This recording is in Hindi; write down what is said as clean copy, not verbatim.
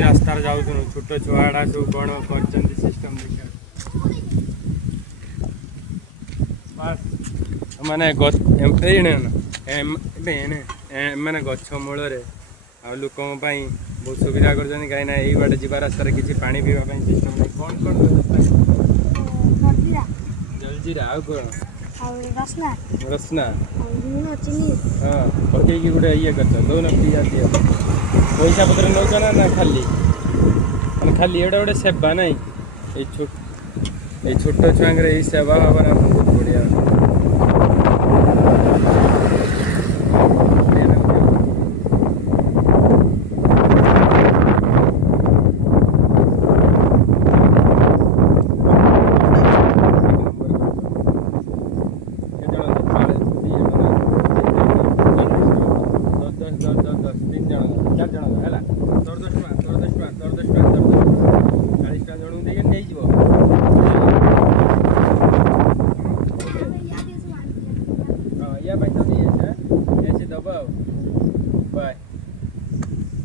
रास्ता जाऊँ छोट छुआड़ा सब कौन कर सिस्टम देखा माने मैंने गछ मूल लोक बहुत सुविधा कर कहीं बाटे जी रास्तार किसी पानी पीवा सिस्टम नहीं कौन कौन जलजीरा आउ कौन रसना हाँ पकई गोटे ये कर दौन पिया पैसा पत्र नौ ना खाली खाली एटा गोटे सेवा ना ये छोट छुआंगे ये सेवा हवा ना बहुत बढ़िया या भाई तो नहीं है ऐसे दबाओ बाय